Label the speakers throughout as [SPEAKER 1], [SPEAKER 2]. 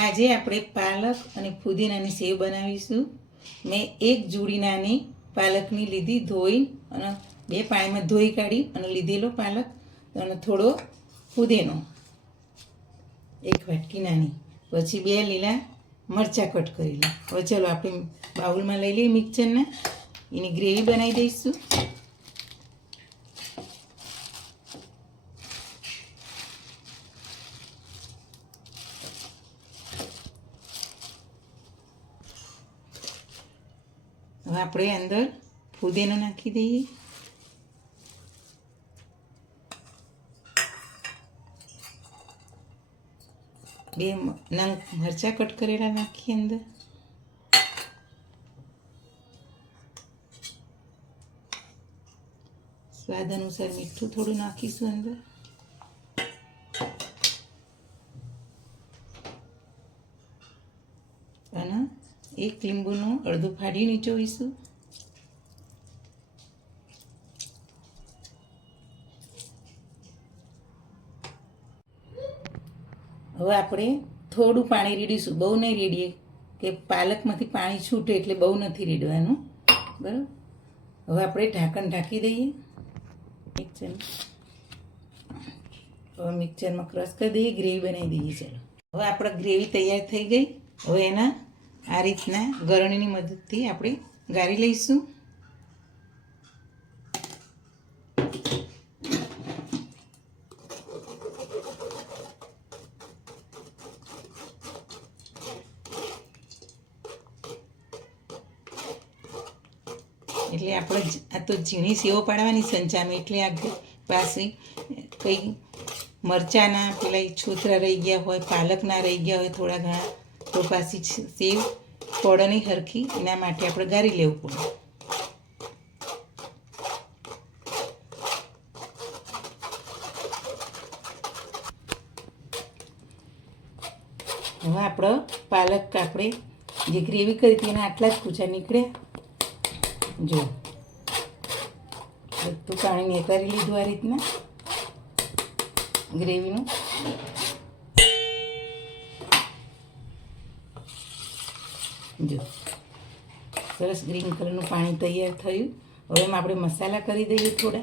[SPEAKER 1] આજે આપણે પાલક અને ફુદીનાની સેવ બનાવીશું. મેં એક જોડી નાની પાલકની લીધી ધોઈ અને બે પાણીમાં ધોઈ કાઢી અને લીધેલો પાલક અને થોડો ફુદીનો. એક વાટકી નાની. પછી બે લીલા મરચાં કટ કરેલા. હવે ચલો આપણે બાઉલમાં લઈ લઈએ મિક્સરના. એની ગ્રેવી બનાવી દઈશું. હવે આપણે અંદર ફુદીનો નાખી દઈએ. બે નંગ મરચાં કટ કરેલા નાખીએ અંદર. સ્વાદ અનુસાર મીઠું થોડું નાખીશું અંદર અને એક લીંબુનું અડધું ફાડી નીચોવીશું હવે આપણે થોડું પાણી રેડીશું. બહુ નહીં રેડીએ કે પાલકમાંથી પાણી છૂટે એટલે બહુ નથી રેડવાનું. બરાબર? હવે આપણે ઢાંકણ ઢાંકી દઈએ. મિક્સર. હવે મિક્સરમાં ક્રશ કરી દઈએ, ગ્રેવી બનાવી દઈએ. ચાલો. હવે આપણે ગ્રેવી તૈયાર થઈ ગઈ. હવે એના આ રીતના ગરણીની મદદથી આપણે ગાળી લઈશું. એટલે આપણે આ તો ઝીણી સેવો પાડવાની સંચામાં એટલે આ પાસે કંઈ મરચાંના, પેલા છોતરા રહી ગયા હોય, પાલકના રહી ગયા હોય થોડા ઘણા તો પાછી સેવ પડની હરખી, એના માટે આપણે ગારી લેવું પડે. હવે આપણો પાલક આપણે જે ગ્રેવી કરી હતી, એના આટલા જ કૂચા નીકળ્યા. જો, બધું પાણી નેતારી લીધું આ રીતના, ગ્રેવીનું. જો. સરસ ગ્રીન કલરનું પાણી તૈયાર થયું. હવે એમાં આપણે મસાલા કરી દઈએ થોડા.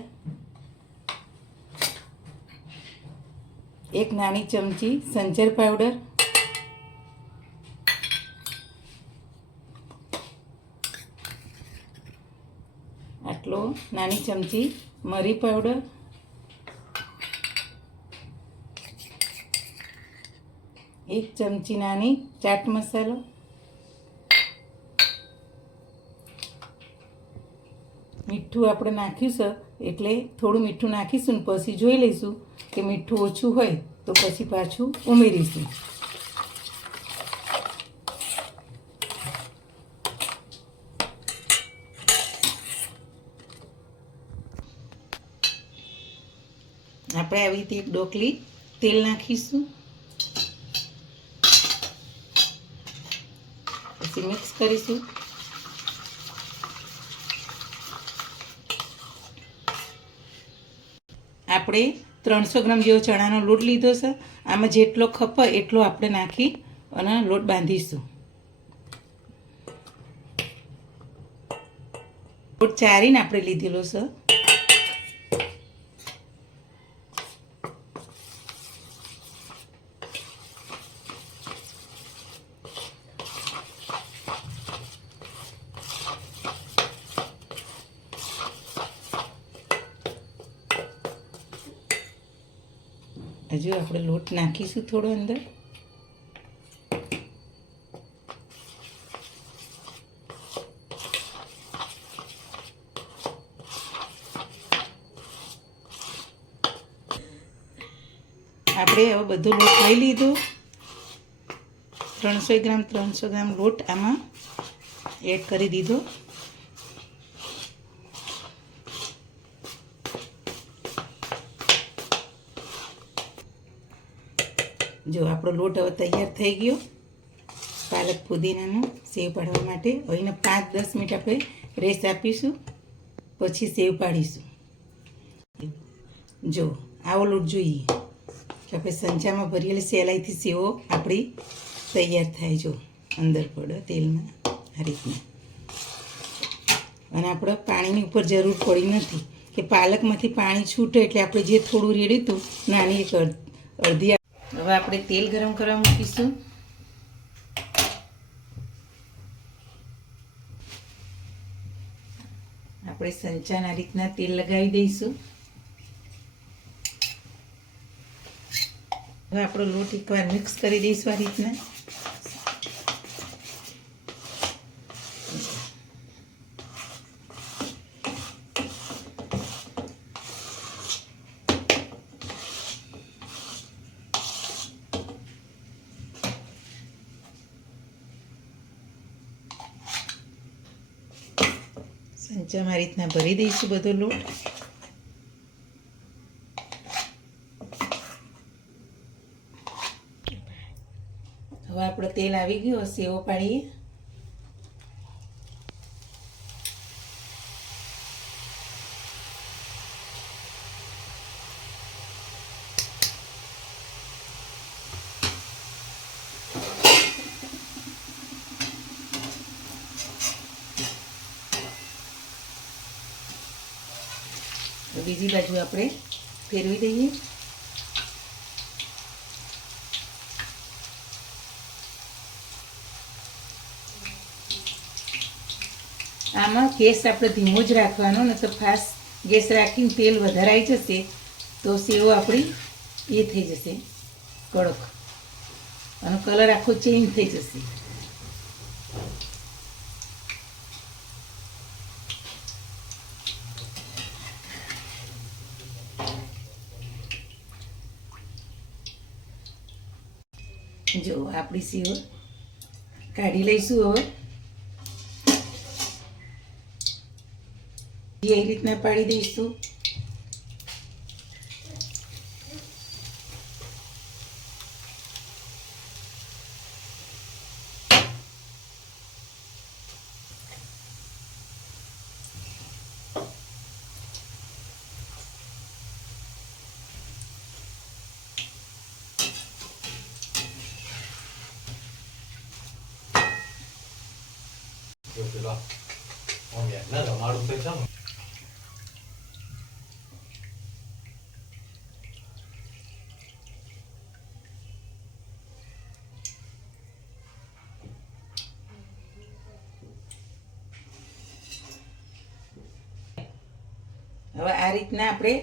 [SPEAKER 1] એક નાની ચમચી સંચર પાવડર. આટલો નાની ચમચી મરી પાવડર. એક ચમચી નાની ચાટ મસાલો. મીઠું આપણે નાખ્યું છે એટલે થોડું મીઠું નાખીશું ને પછી જોઈ લઈશું કે મીઠું ઓછું હોય તો પછી પાછું ઉમેરીશું. આપણે આવી રીતે એક ડોકલી તેલ નાખીશું. પછી મિક્સ કરીશું. આપણે ત્રણસો ગ્રામ જેવો ચણાનો લોટ લીધો છે. આમાં જેટલો ખપે એટલો આપણે નાખી અને લોટ બાંધીશું. લોટ ચારીને આપણે લીધેલો છે. હજુ આપણે લોટ નાખીશું થોડો અંદર. આપણે હવે બધો લોટ લઈ લીધો. ત્રણસો ગ્રામ ત્રણસો ગ્રામ લોટ આમાં એડ કરી દીધો. જો આપણો લોટ હવે તૈયાર થઈ ગયો. પાલક પુદીનાનો સેવ પાડવા માટે. એને પાંચ, દસ મિનિટ આપણે રેસ્ટ આપીશું. પછી સેવ પાડીશું. જો, આવો લોટ જોઈએ. કે આપણે સંચામાં ભરેલી સહેલાઈથી સેવો આપણી તૈયાર થાય. જો, અંદર પડે તેલમાં આ રીતના. અને આપણે પાણીની ઉપર જરૂર પડી નથી. કે પાલકમાંથી પાણી છૂટે એટલે આપણે જે થોડું રેડ્યું હતું, નાની અડધી હવે આપણે તેલ ગરમ કરવા મૂકીશું. આપણે સંચાના રીતના તેલ લગાવી દઈશું. હવે આપણો લોટ એકવાર મિક્સ કરી દઈશું આ રીતના. સંચામાં આ રીતના ભરી દઈશું બધો લોટ. હવે આપણો તેલ આવી ગયો સેવો પાડીએ બીજી બાજુ આપણે ફેરવી દઈએ. આમાં ગેસ આપણે ધીમો જ રાખવાનો ને તો ફાસ્ટ ગેસ રાખીને તેલ વધારાઈ જશે તો સેવો આપણી એ થઈ જશે. કડક. અને કલર આખો ચેન્જ થઈ જશે. જો આપણી સીઓ કાઢી લઈશું હવે. એ રીતના પાડી દઈશું.
[SPEAKER 2] પેલા
[SPEAKER 1] હવે આ રીતના આપણે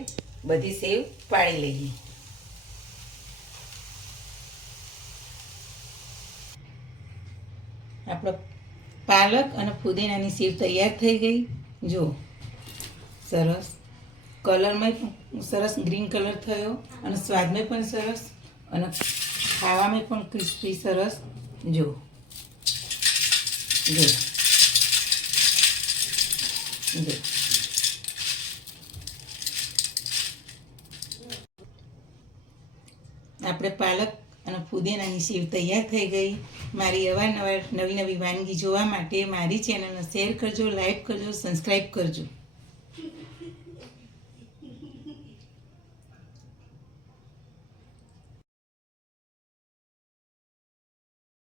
[SPEAKER 1] બધી સેવ પાડી લઈએ. આપણો પાલક અને ફુદીનાની સીર તૈયાર થઈ ગઈ. જો, સરસ. કલરમાં પણ સરસ ગ્રીન કલર થયો અને સ્વાદમાં પણ સરસ અને ખાવામાં પણ ક્રિસ્પી સરસ. જો જો જો. આપણે પાલક અને ફુદેનાની સેવ તૈયાર થઈ ગઈ. મારી અવારનવાર નવી નવી વાનગી જોવા માટે મારી ચેનલને શેર કરજો લાઈક કરજો સબસ્ક્રાઈબ કરજો.